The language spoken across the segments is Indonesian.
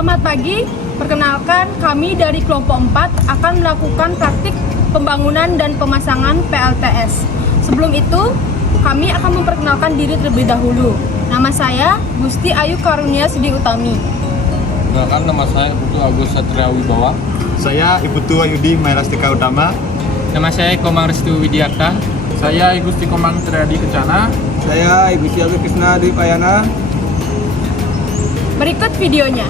Selamat pagi, perkenalkan kami dari kelompok 4 akan melakukan praktik pembangunan dan pemasangan PLTS. Sebelum itu, kami akan memperkenalkan diri terlebih dahulu. Nama saya Gusti Ayu Karunia Sidi Utami. Perkenalkan, nama saya Ibu Agus Satria Wibawa. Saya Ibu Tua Yudi Mairastika Utama. Nama saya Komang Restu Widiarta. Saya Igusti Komang Triadi Kencana. Saya Ibu Ciaga Krisna Dwi Payana. Berikut videonya.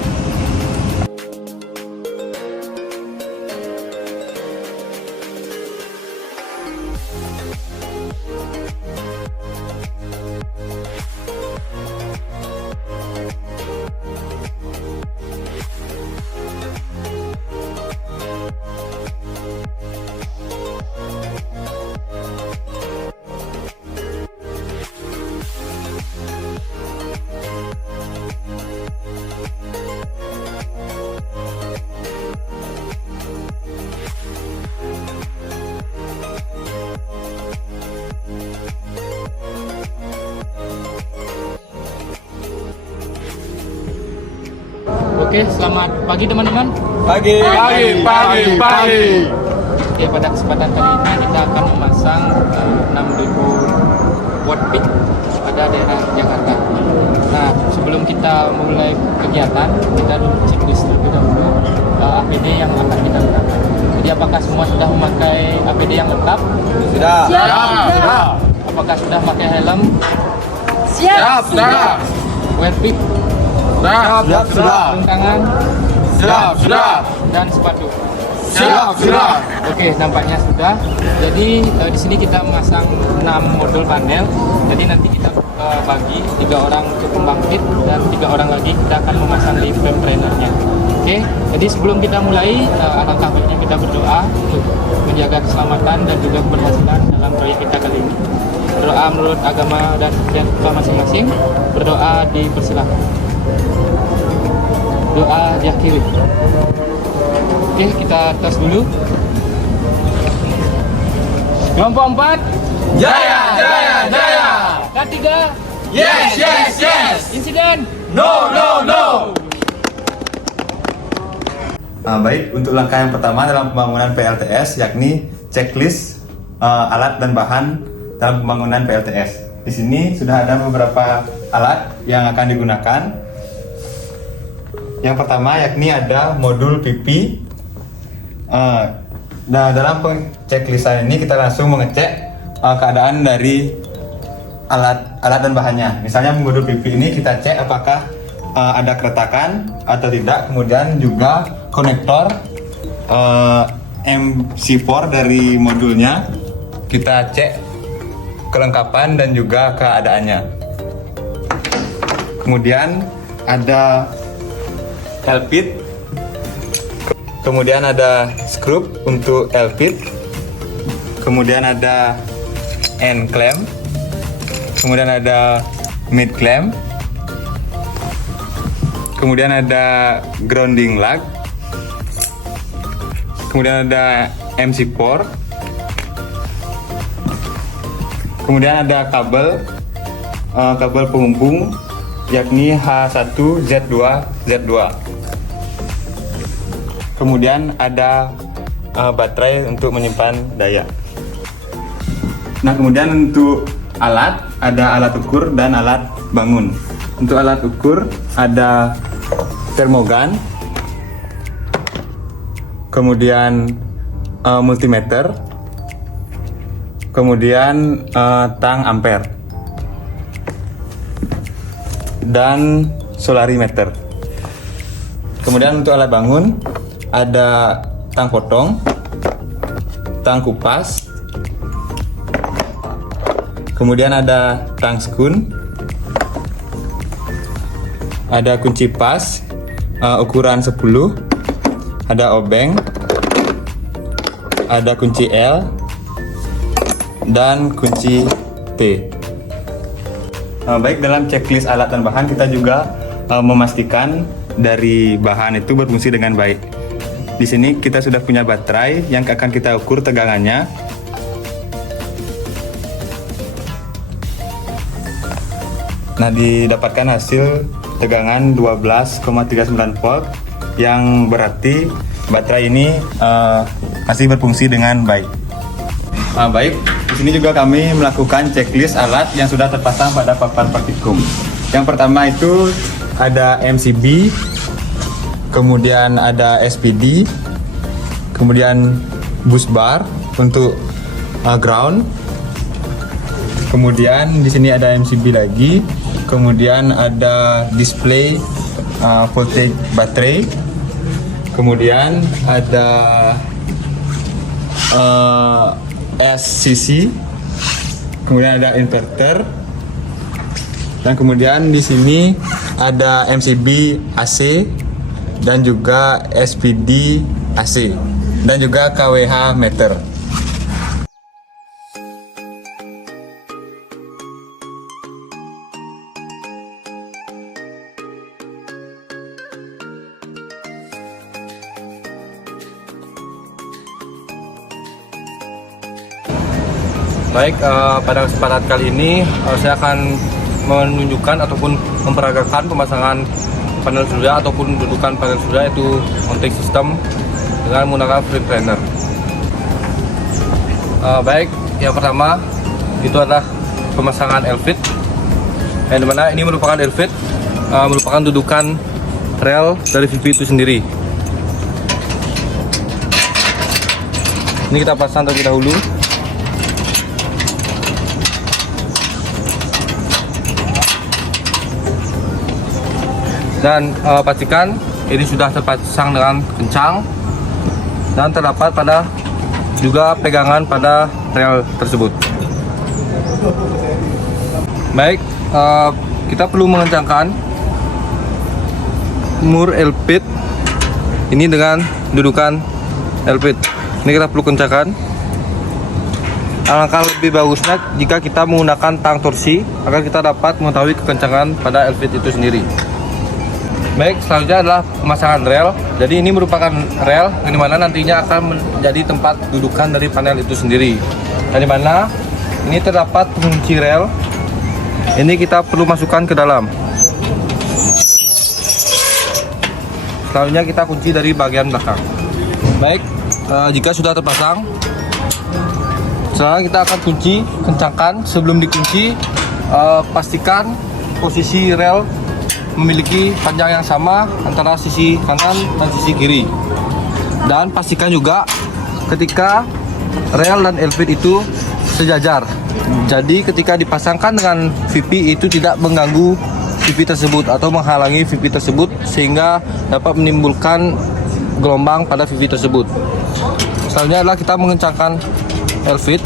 Oke, selamat pagi teman-teman. Pagi. Oke, pada kesempatan kali ini kita akan memasang 6.000 watt peak pada daerah Jakarta. Nah, sebelum kita mulai kegiatan, kita dulu checklist terlebih dahulu APD yang akan kita gunakan. Jadi apakah semua sudah memakai APD yang lengkap? Sudah. Siap. Apakah sudah pakai helm, Siap. wear peak, Sudah. sarung tangan, dan sepatu? Oke, nampaknya sudah. Jadi di sini kita memasang 6 modul panel. Jadi nanti kita bagi 3 orang untuk pembangkit dan 3 orang lagi kita akan memasang di frame trainernya. Oke, jadi sebelum kita mulai, alangkah baiknya kita berdoa untuk menjaga keselamatan dan juga keberhasilan dalam proyek kita kali ini. Berdoa menurut agama dan kepercayaan kita masing-masing. Berdoa dipersilakan. Doa diakhiri. Oke, kita tes dulu. Kelompok 4. Jaya. K3. Yes. Insiden. No. Baik, untuk langkah yang pertama dalam pembangunan PLTS yakni checklist alat dan bahan dalam pembangunan PLTS. Di sini sudah ada beberapa alat yang akan digunakan. Yang pertama yakni ada modul PP. Nah, dalam checklistan ini kita langsung mengecek keadaan dari alat dan bahannya. Misalnya modul PP ini kita cek apakah ada keretakan atau tidak. Kemudian juga konektor MC4 dari modulnya kita cek kelengkapan dan juga keadaannya. Kemudian ada L-pit, kemudian ada skrup untuk L-pit, kemudian ada end clamp, kemudian ada mid clamp, kemudian ada grounding lug, kemudian ada MC4, kemudian ada kabel penghubung yakni H1Z2Z2. Kemudian ada baterai untuk menyimpan daya. Nah, kemudian untuk alat, ada alat ukur dan alat bangun. Untuk alat ukur ada termogan, kemudian multimeter, kemudian tang ampere, dan solarimeter. Kemudian untuk alat bangun ada tang potong, tang kupas, kemudian ada tang skun, ada kunci pas ukuran 10, ada obeng, ada kunci L, dan kunci T. Baik, dalam checklist alat dan bahan kita juga memastikan dari bahan itu berfungsi dengan baik. Di sini kita sudah punya baterai yang akan kita ukur tegangannya. Nah, didapatkan hasil tegangan 12,39 volt yang berarti baterai ini masih berfungsi dengan baik. Baik, di sini juga kami melakukan checklist alat yang sudah terpasang pada papan praktikum. Yang pertama itu ada MCB, kemudian ada SPD, kemudian bus bar untuk ground. Kemudian di sini ada MCB lagi, kemudian ada display voltage baterai, kemudian ada SCC, kemudian ada inverter, dan kemudian di sini ada MCB AC dan juga SPD AC dan juga KWH meter. Baik, pada kesempatan kali ini saya akan menunjukkan ataupun memperagakan pemasangan panel surya ataupun dudukan panel surya, yaitu mounting system dengan menggunakan free trainer. Baik, yang pertama itu adalah pemasangan Elfit, yang dimana ini merupakan Elfit, merupakan dudukan rel dari VP itu sendiri. Ini kita pasang terlebih dahulu. Dan pastikan ini sudah terpasang dengan kencang dan terdapat pada juga pegangan pada rel tersebut. Baik, kita perlu mengencangkan mur Elfit ini dengan dudukan Elfit. Ini kita perlu kencangkan. Alangkah lebih bagusnya jika kita menggunakan tang torsi agar kita dapat mengetahui kekencangan pada Elfit itu sendiri. Baik, selanjutnya adalah pemasangan rel. Jadi ini merupakan rel yang dimana nantinya akan menjadi tempat dudukan dari panel itu sendiri. Yang dimana ini terdapat pengunci rel. Ini kita perlu masukkan ke dalam. Selanjutnya kita kunci dari bagian belakang. Baik, jika sudah terpasang, sekarang kita akan kunci, kencangkan. Sebelum dikunci, pastikan posisi rel memiliki panjang yang sama antara sisi kanan dan sisi kiri, dan pastikan juga ketika rel dan Elfit itu sejajar. Jadi ketika dipasangkan dengan VP itu tidak mengganggu VP tersebut atau menghalangi VP tersebut sehingga dapat menimbulkan gelombang pada VP tersebut. Selanjutnya adalah kita mengencangkan Elfit.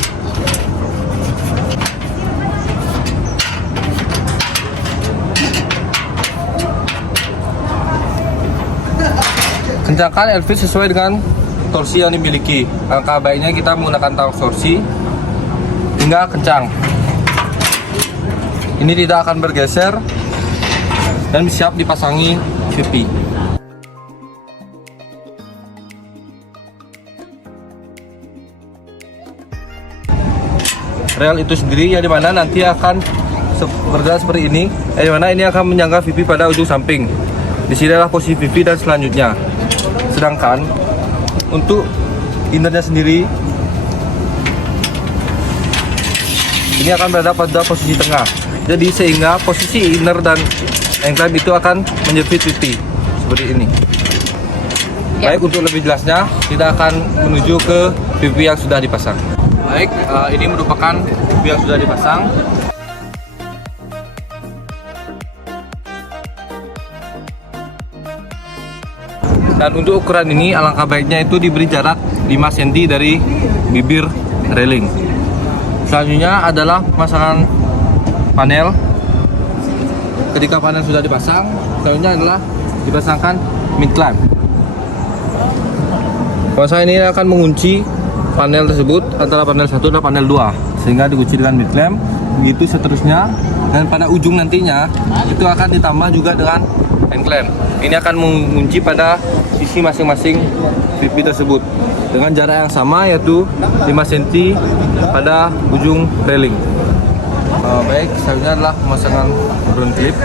Kencangkan Elfit sesuai dengan torsi yang dimiliki. Alangkah baiknya kita menggunakan tang torsi hingga kencang. Ini tidak akan bergeser dan siap dipasangi VP. Rel itu sendiri yang dimana nanti akan bergerak seperti ini, yang dimana ini akan menyangga VP pada ujung samping. Di sini adalah posisi VP dan selanjutnya. Sedangkan untuk innernya sendiri ini akan berada pada posisi tengah. Jadi sehingga posisi inner dan enclave itu akan menjepit VP seperti ini. Baik, untuk lebih jelasnya kita akan menuju ke VP yang sudah dipasang. Baik, ini merupakan VP yang sudah dipasang. Dan untuk ukuran ini alangkah baiknya itu diberi jarak 5 cm dari bibir railing. Selanjutnya adalah pemasangan panel. Ketika panel sudah dipasang, selanjutnya adalah dipasangkan mid clamp. Pemasangan ini akan mengunci panel tersebut antara panel 1 dan panel 2 sehingga dikunci dengan mid clamp. Begitu seterusnya, dan pada ujung nantinya itu akan ditambah juga dengan end clamp. Ini akan mengunci pada sisi masing-masing VP tersebut dengan jarak yang sama, yaitu 5 cm pada ujung railing. Baik, selanjutnya adalah pemasangan ground clip,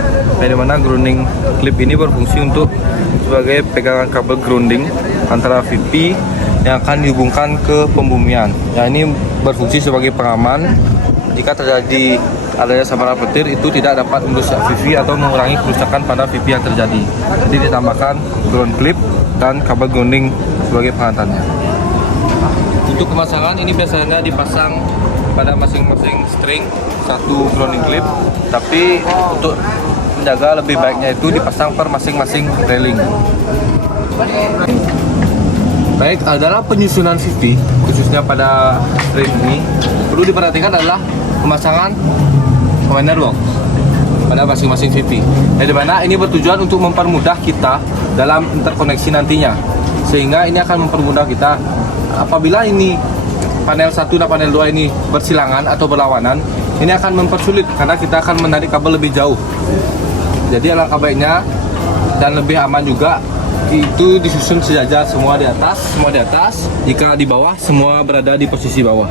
dari mana grounding clip ini berfungsi untuk sebagai pegangan kabel grounding antara VP yang akan dihubungkan ke pembumian. Yang ini berfungsi sebagai pengaman jika terjadi adanya sambaran petir itu tidak dapat merusak VP atau mengurangi kerusakan pada VP yang terjadi. Jadi ditambahkan ground clip dan kabel grounding sebagai penghantarnya. Untuk pemasangan ini biasanya dipasang pada masing-masing string satu grounding clip, tapi untuk menjaga lebih baiknya itu dipasang per masing-masing railing. Baik, dalam penyusunan VP khususnya pada string ini perlu diperhatikan adalah pemasangan combiner box pada masing-masing VP. Dari mana ini bertujuan untuk mempermudah kita dalam interkoneksi nantinya, sehingga ini akan mempermudah kita apabila ini panel 1 dan panel 2 ini bersilangan atau berlawanan, ini akan mempersulit karena kita akan menarik kabel lebih jauh. Jadi alangkah baiknya dan lebih aman juga itu disusun sejajar, semua di atas, jika di bawah semua berada di posisi bawah.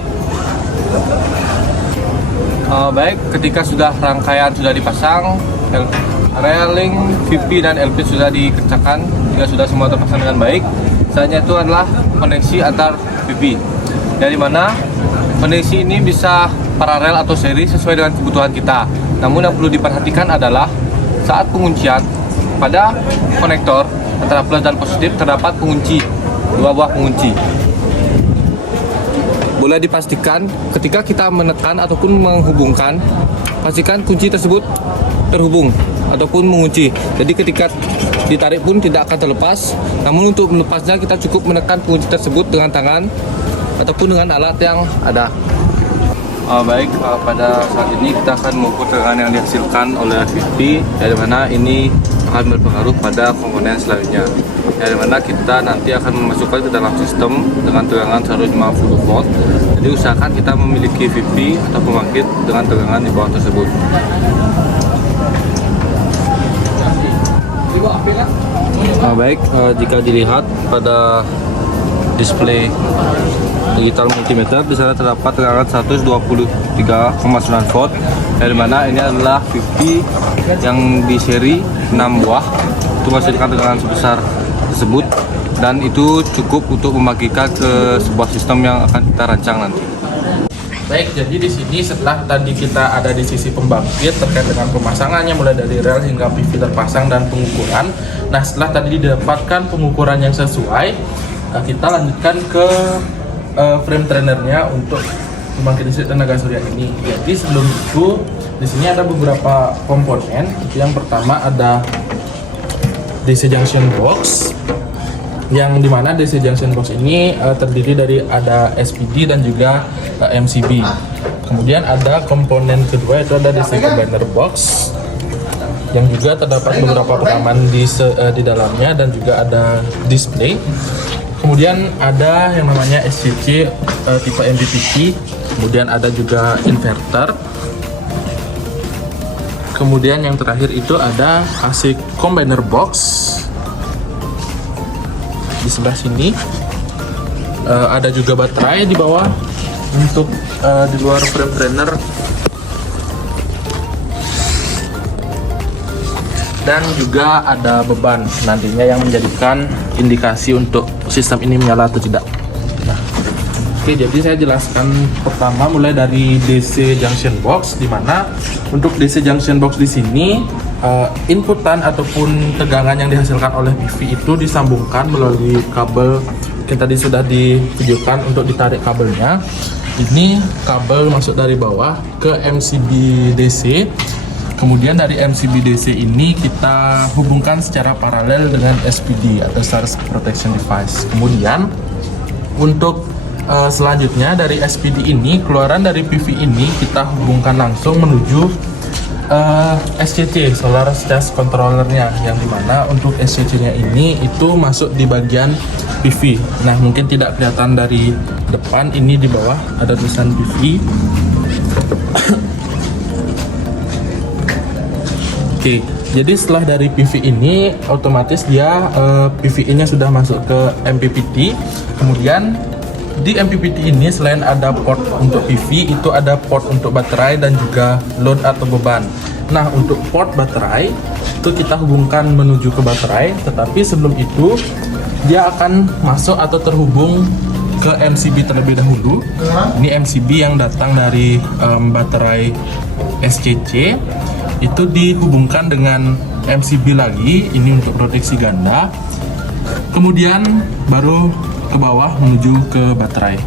Baik, ketika sudah rangkaian sudah dipasang, railing, VP dan LP sudah dikencangkan, jika sudah semua terpasang dengan baik, selanjutnya itu adalah koneksi antar VP. Dari mana koneksi ini bisa paralel atau seri sesuai dengan kebutuhan kita. Namun yang perlu diperhatikan adalah saat penguncian pada konektor antara plus dan positif terdapat pengunci, 2 buah pengunci. Boleh dipastikan ketika kita menekan ataupun menghubungkan, pastikan kunci tersebut terhubung ataupun mengunci. Jadi ketika ditarik pun tidak akan terlepas. Namun untuk melepasnya kita cukup menekan kunci tersebut dengan tangan ataupun dengan alat yang ada. Baik, pada saat ini kita akan mengukur tegangan yang dihasilkan oleh VP, dari mana ini akan berpengaruh pada komponen selanjutnya. Dari mana kita nanti akan memasukkan ke dalam sistem dengan tegangan 150 volt. Jadi usahakan kita memiliki VP atau pembangkit dengan tegangan di bawah tersebut. Baik, jika dilihat pada display digital multimeter, di sana terdapat tegangan 123,9 volt, dari mana ini adalah VP yang di seri 6 buah itu menghasilkan tegangan sebesar tersebut, dan itu cukup untuk membagikan ke sebuah sistem yang akan kita rancang nanti. Baik, jadi di sini setelah tadi kita ada di sisi pembangkit terkait dengan pemasangannya mulai dari rel hingga PV terpasang dan pengukuran. Nah, setelah tadi didapatkan pengukuran yang sesuai, kita lanjutkan ke frame trainernya untuk pembangkit listrik tenaga surya ini. Jadi sebelum itu di sini ada beberapa komponen. Yang pertama ada DC junction box, yang dimana DC junction box ini terdiri dari ada SPD dan juga MCB. Kemudian ada komponen kedua itu ada DC combiner box, yang juga terdapat beberapa pengaman di dalamnya dan juga ada display. Kemudian ada yang namanya SCC tipe MPPT, kemudian ada juga inverter. Kemudian yang terakhir itu ada AC combiner box. Di sebelah sini ada juga baterai di bawah untuk di luar frame trainer, dan juga ada beban nantinya yang menjadikan indikasi untuk sistem ini menyala atau tidak. Nah, oke, jadi saya jelaskan pertama mulai dari DC junction box, di mana untuk DC junction box di sini inputan ataupun tegangan yang dihasilkan oleh PV itu disambungkan melalui kabel yang tadi sudah ditujukan untuk ditarik kabelnya. Ini kabel masuk dari bawah ke MCB DC. Kemudian dari MCB DC ini kita hubungkan secara paralel dengan SPD atau Surge Protection Device. Kemudian untuk selanjutnya dari SPD ini, keluaran dari PV ini kita hubungkan langsung menuju SCC, Solar Charge Controllernya, yang dimana untuk SCC-nya ini itu masuk di bagian PV. Nah, mungkin tidak kelihatan dari depan, ini di bawah ada tulisan PV. Oke, jadi setelah dari PV ini otomatis dia PVI-nya sudah masuk ke MPPT. Kemudian di MPPT ini selain ada port untuk PV, itu ada port untuk baterai dan juga load atau beban. Nah, untuk port baterai itu kita hubungkan menuju ke baterai, tetapi sebelum itu dia akan masuk atau terhubung ke MCB terlebih dahulu. Ini MCB yang datang dari baterai SCC, itu dihubungkan dengan MCB lagi, ini untuk proteksi ganda. Kemudian baru ke bawah menuju ke baterai.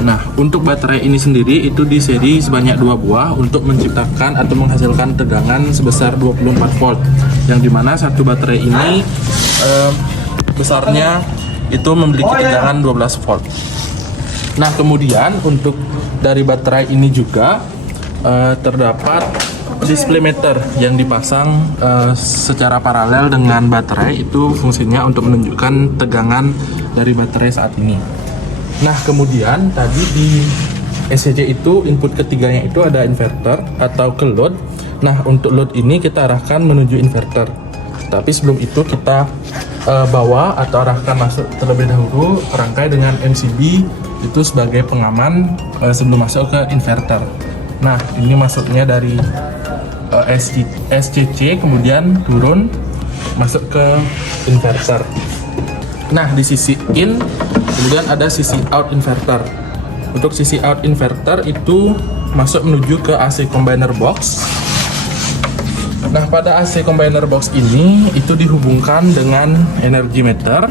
Nah, untuk baterai ini sendiri itu di seri sebanyak 2 buah untuk menciptakan atau menghasilkan tegangan sebesar 24 volt. Yang dimana satu baterai ini besarnya itu memiliki tegangan 12 volt. Nah, kemudian untuk dari baterai ini juga terdapat display meter yang dipasang secara paralel dengan baterai, itu fungsinya untuk menunjukkan tegangan dari baterai saat ini. Nah, kemudian tadi di SCC itu input ketiganya itu ada inverter atau ke load. Nah, untuk load ini kita arahkan menuju inverter. Tapi sebelum itu kita bawa atau arahkan masuk terlebih dahulu rangkai dengan MCB itu sebagai pengaman sebelum masuk ke inverter. Nah, ini masuknya dari SCC kemudian turun masuk ke inverter. Nah, di sisi in kemudian ada sisi out inverter. Untuk sisi out inverter itu masuk menuju ke AC combiner box. Nah, pada AC combiner box ini itu dihubungkan dengan energy meter.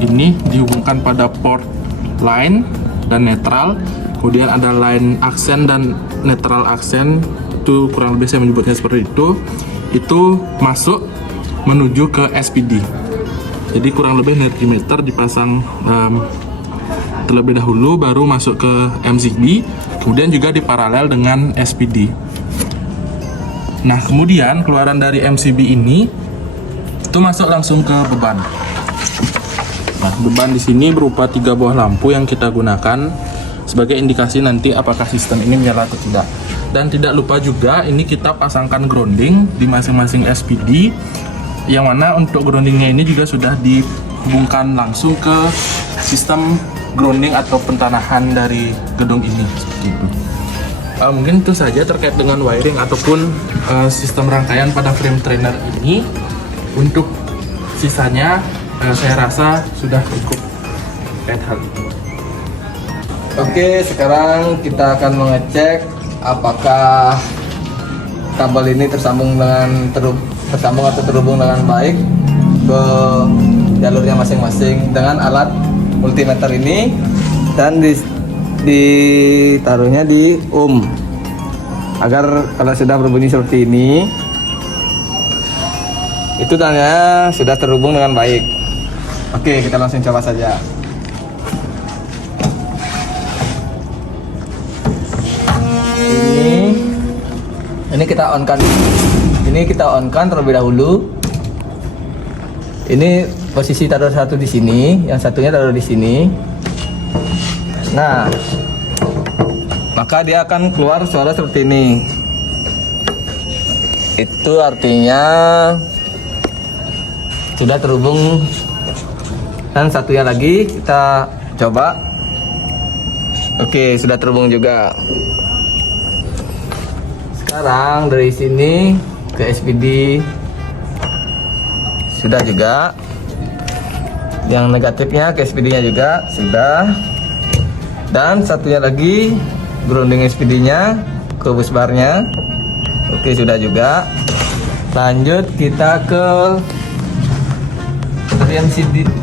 Ini dihubungkan pada port line dan netral. Kemudian ada line aksen dan netral aksen, itu kurang lebih saya menyebutnya seperti itu. Itu masuk menuju ke SPD. Jadi kurang lebih energy meter dipasang terlebih dahulu baru masuk ke MCB, kemudian juga diparalel dengan SPD. Nah, kemudian keluaran dari MCB ini itu masuk langsung ke beban. Nah, beban di sini berupa 3 buah lampu yang kita gunakan sebagai indikasi nanti apakah sistem ini menyala atau tidak. Dan tidak lupa juga ini kita pasangkan grounding di masing-masing SPD, yang mana untuk groundingnya ini juga sudah dihubungkan langsung ke sistem grounding atau pentanahan dari gedung ini seperti itu. Mungkin itu saja terkait dengan wiring ataupun sistem rangkaian pada frame trainer ini. Untuk sisanya saya rasa sudah cukup terkait hal itu. Oke, sekarang kita akan mengecek apakah kabel ini tersambung atau terhubung dengan baik ke jalurnya masing-masing dengan alat multimeter ini, dan ditaruhnya di agar kalau sudah berbunyi seperti ini itu tandanya sudah terhubung dengan baik. Oke, kita langsung coba saja. Ini kita on kan terlebih dahulu. Ini posisi taruh satu di sini, yang satunya taruh di sini. Nah, maka dia akan keluar suara seperti ini. Itu artinya sudah terhubung. Dan satunya lagi kita coba. Oke, sudah terhubung juga. Sekarang dari sini ke SPD sudah juga. Yang negatifnya ke SPD-nya juga sudah. Dan satunya lagi grounding SPD-nya ke busbarnya. Oke, sudah juga. Lanjut kita ke dari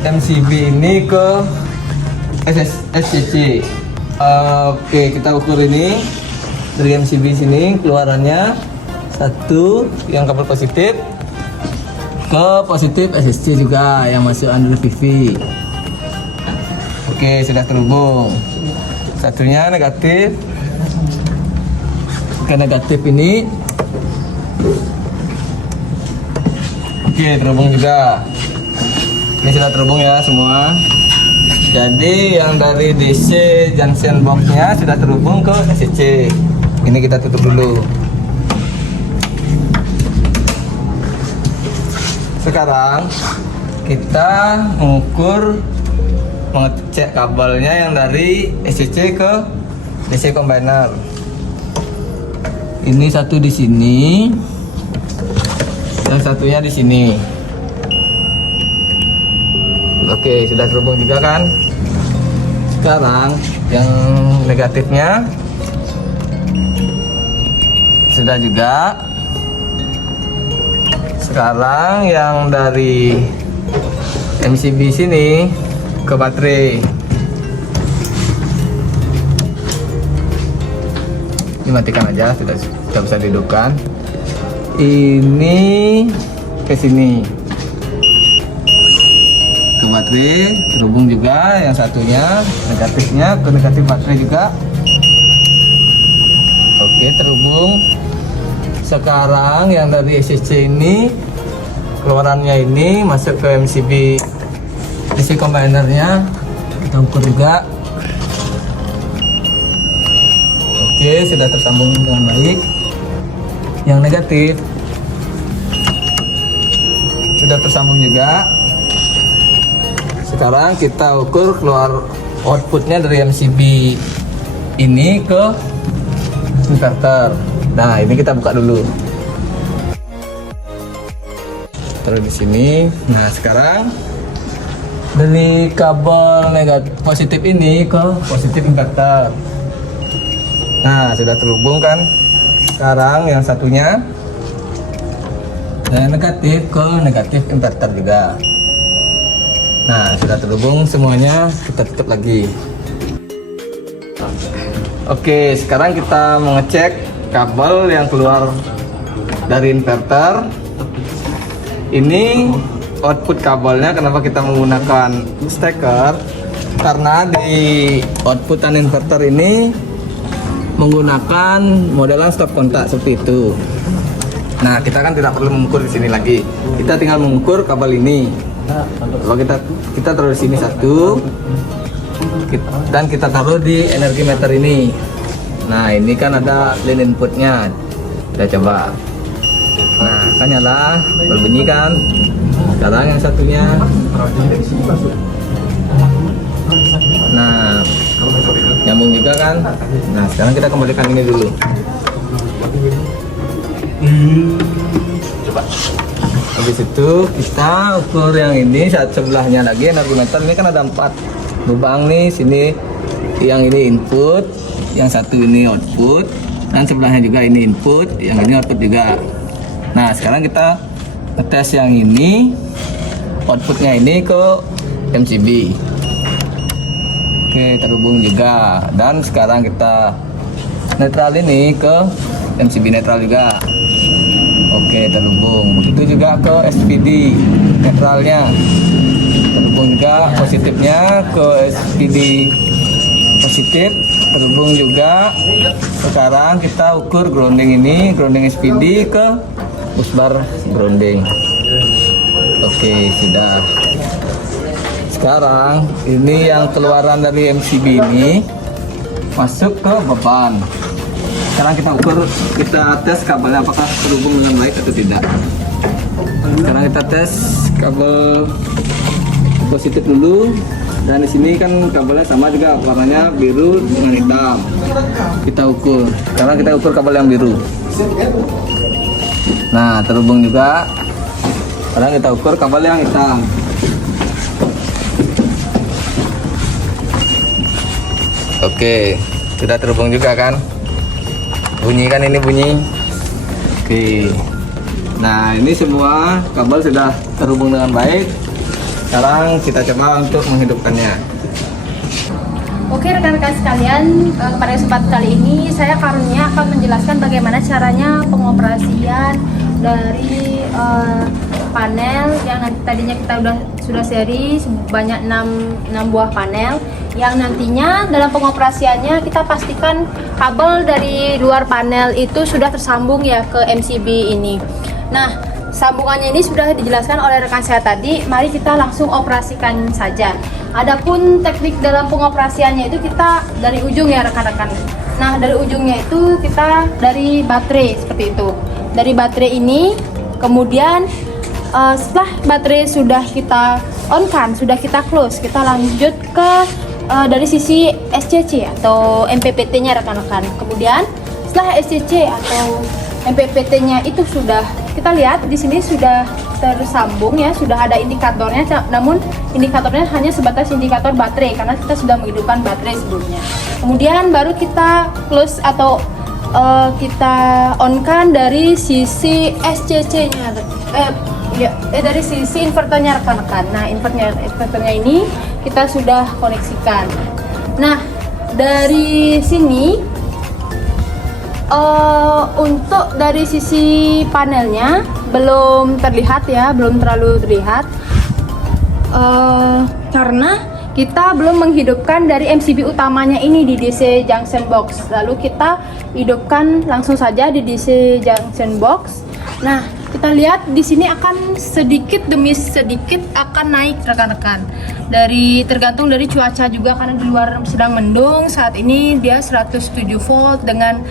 MCB ini ke SCC. Oke, kita ukur ini dari MCB sini keluarannya satu yang kabel positif ke positif SSC juga yang masuk under PV. Oke, sudah terhubung. Satunya negatif ke negatif ini. Oke, terhubung juga. Ini sudah terhubung ya semua. Jadi yang dari DC junction box-nya sudah terhubung ke SCC. Ini kita tutup dulu. Sekarang kita mengukur mengecek kabelnya yang dari SCC ke DC combiner. Ini satu di sini, yang satunya di sini. Oke, sudah terhubung juga kan? Sekarang yang negatifnya sudah juga. Sekarang yang dari MCB sini ke baterai. Ini matikan aja, sudah bisa dihidupkan. Ini ke sini ke baterai, terhubung juga. Yang satunya negatifnya ke negatif baterai juga. Oke, terhubung. Sekarang yang dari SCC ini keluarannya ini masuk ke MCB DC combinernya, kita ukur juga. Oke, sudah tersambung dengan baik. Yang negatif sudah tersambung juga. Sekarang kita ukur keluar outputnya dari MCB ini ke inverter. Nah, ini kita buka dulu. Taruh di sini. Nah, sekarang dari kabel negatif positif ini ke positif inverter. Nah, sudah terhubung kan? Sekarang yang satunya yang negatif ke negatif inverter juga. Nah, sudah terhubung semuanya, kita tutup lagi. Oke, sekarang kita mengecek kabel yang keluar dari inverter. Ini output kabelnya. Kenapa kita menggunakan steker? Karena di outputan inverter ini menggunakan modelan stop kontak seperti itu. Nah, kita kan tidak perlu mengukur di sini lagi. Kita tinggal mengukur kabel ini. Kalau kita taruh di sini satu, dan kita taruh di energi meter ini. Nah, ini kan ada line inputnya. Kita coba. Nah, kan nyala, berbunyi kan. Sekarang yang satunya. Nah, nyambung juga kan. Nah, sekarang kita kembalikan ini dulu. Coba. Habis itu kita ukur yang ini saat sebelahnya lagi energi meter. Ini kan ada 4 lubang nih, sini yang ini input, yang satu ini output, dan sebelahnya juga ini input, yang ini output juga. Nah, sekarang kita ngetes yang ini, outputnya ini ke MCB. Oke, terhubung juga. Dan sekarang kita netral ini ke MCB netral juga. Oke, terhubung. Begitu juga ke SPD netralnya. Terhubung juga positifnya ke SPD positif. Terhubung juga. Sekarang kita ukur grounding ini, grounding SPD ke busbar grounding. Oke, sudah. Sekarang ini yang keluaran dari MCB ini masuk ke beban. Sekarang kita ukur, kita tes kabelnya apakah terhubung dengan baik atau tidak. Sekarang kita tes kabel positif dulu. Dan di sini kan kabelnya sama juga, warnanya biru dengan hitam. Kita ukur. Sekarang kita ukur kabel yang biru. Nah, terhubung juga. Sekarang kita ukur kabel yang hitam. Oke, sudah terhubung juga kan? Bunyi kan, ini bunyi. Oke. Nah, ini semua kabel sudah terhubung dengan baik. Sekarang kita coba untuk menghidupkannya. Oke rekan-rekan sekalian, pada kesempatan kali ini saya Karunia akan menjelaskan bagaimana caranya pengoperasian dari panel yang tadinya kita sudah seri sebanyak 6 buah panel, yang nantinya dalam pengoperasiannya kita pastikan kabel dari luar panel itu sudah tersambung ya ke MCB ini. Nah, sambungannya ini sudah dijelaskan oleh rekan saya tadi. Mari kita langsung operasikan saja. Adapun teknik dalam pengoperasiannya itu kita dari ujung ya rekan-rekan. Nah, dari ujungnya itu kita dari baterai seperti itu. Dari baterai ini, kemudian setelah baterai sudah kita on kan, sudah kita close. Kita lanjut ke dari sisi SCC atau MPPT-nya rekan-rekan. Kemudian setelah SCC atau MPPT-nya itu sudah kita lihat di sini sudah tersambung ya, sudah ada indikatornya, namun indikatornya hanya sebatas indikator baterai karena kita sudah menghidupkan baterai sebelumnya. Kemudian baru kita close atau kita on-kan dari sisi SCC-nya, dari sisi inverternya rekan-rekan. Nah, inverternya ini kita sudah koneksikan. Nah, dari sini untuk dari sisi panelnya belum terlihat ya, belum terlalu terlihat karena kita belum menghidupkan dari MCB utamanya ini di DC junction box. Lalu kita hidupkan langsung saja di DC junction box. Nah, kita lihat di sini akan sedikit demi sedikit akan naik rekan-rekan. Tergantung dari cuaca juga, karena di luar sedang mendung. Saat ini dia 107 volt dengan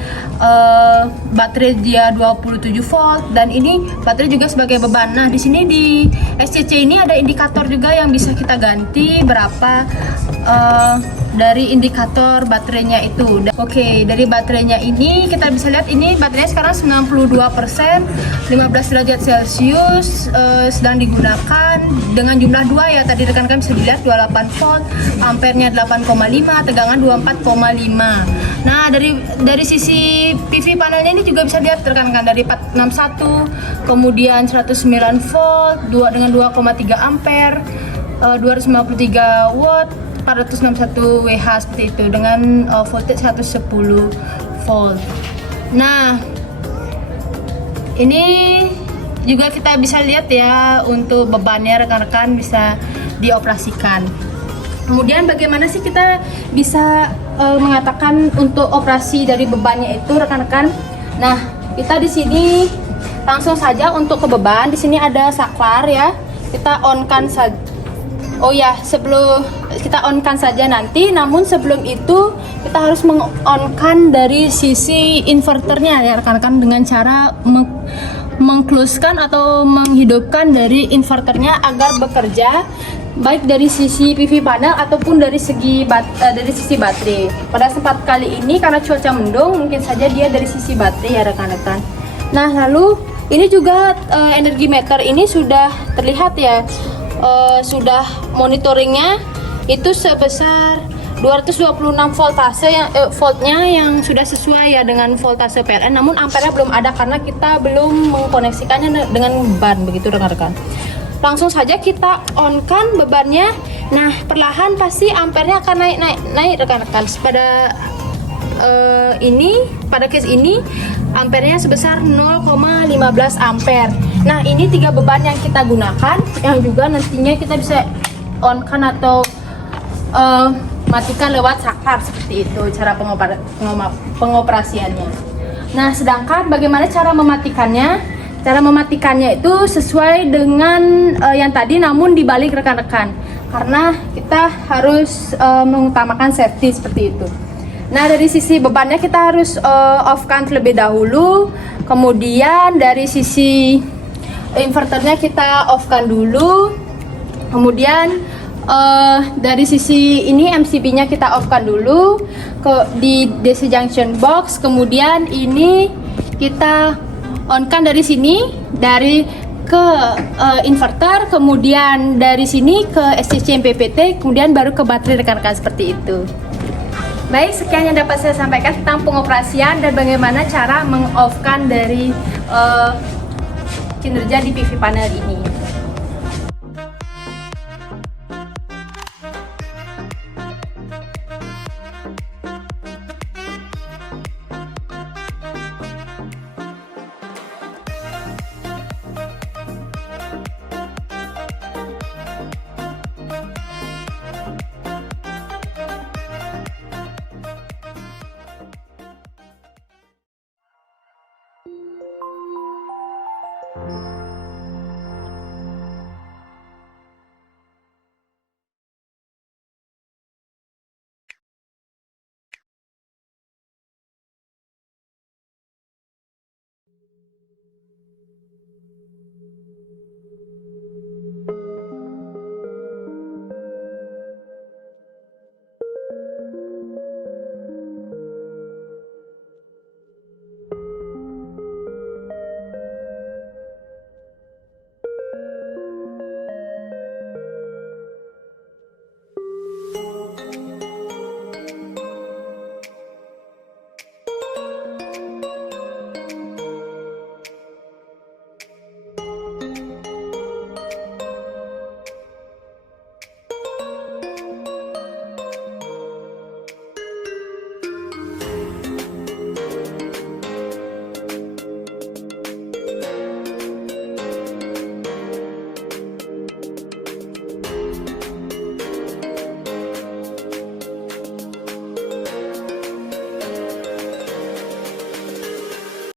baterai dia 27 volt, dan ini baterai juga sebagai beban. Nah, di sini di SCC ini ada indikator juga yang bisa kita ganti berapa dari indikator baterainya itu. Oke, dari baterainya ini kita bisa lihat ini baterainya sekarang 92%, 15 derajat Celcius, sedang digunakan dengan jumlah 2 ya, tadi rekan-rekan bisa dilihat 28 volt, ampernya 8,5, tegangan 24,5. Nah, dari sisi PV panelnya ini juga bisa lihat rekan-rekan dari 461, kemudian 109 volt, dengan 2,3 ampere, 253 watt, 461 WH seperti itu dengan voltage 110 volt. Nah, ini juga kita bisa lihat ya untuk bebannya rekan-rekan bisa dioperasikan. Kemudian bagaimana sih kita bisa mengatakan untuk operasi dari bebannya itu rekan-rekan? Nah, kita di sini langsung saja untuk ke beban. Di sini ada saklar ya. Kita on-kan saja. Oh ya, sebelum kita on-kan saja nanti, namun sebelum itu kita harus meng-on-kan dari sisi inverternya ya rekan-rekan, dengan cara meng-close-kan atau menghidupkan dari inverternya agar bekerja baik dari sisi PV panel ataupun dari sisi baterai. Pada sempat kali ini karena cuaca mendung, mungkin saja dia dari sisi baterai ya rekan-rekan. Nah, lalu ini juga energi meter ini sudah terlihat ya, sudah monitoringnya itu sebesar 226 voltase voltnya yang sudah sesuai ya dengan voltase PLN, namun ampernya belum ada karena kita belum mengkoneksikannya dengan beban begitu rekan-rekan. Langsung saja kita on-kan bebannya. Nah, perlahan pasti ampernya akan naik rekan-rekan. Pada case ini ampernya sebesar 0,15 ampere. Nah, ini 3 beban yang kita gunakan, yang juga nantinya kita bisa on-kan atau matikan lewat saklar seperti itu cara pengoperasiannya. Nah, sedangkan bagaimana cara mematikannya? Cara mematikannya itu sesuai dengan yang tadi, namun dibalik rekan-rekan, karena kita harus mengutamakan safety seperti itu. Nah, dari sisi bebannya kita harus off-kan terlebih dahulu, kemudian dari sisi inverternya kita off-kan dulu, kemudian dari sisi ini MCB-nya kita off-kan dulu di DC junction box, kemudian ini kita on-kan dari sini ke inverter, kemudian dari sini ke SCC MPPT, kemudian baru ke baterai rekan-rekan seperti itu. Baik, sekian yang dapat saya sampaikan tentang pengoperasian dan bagaimana cara meng-off-kan dari kinerja di PV panel ini.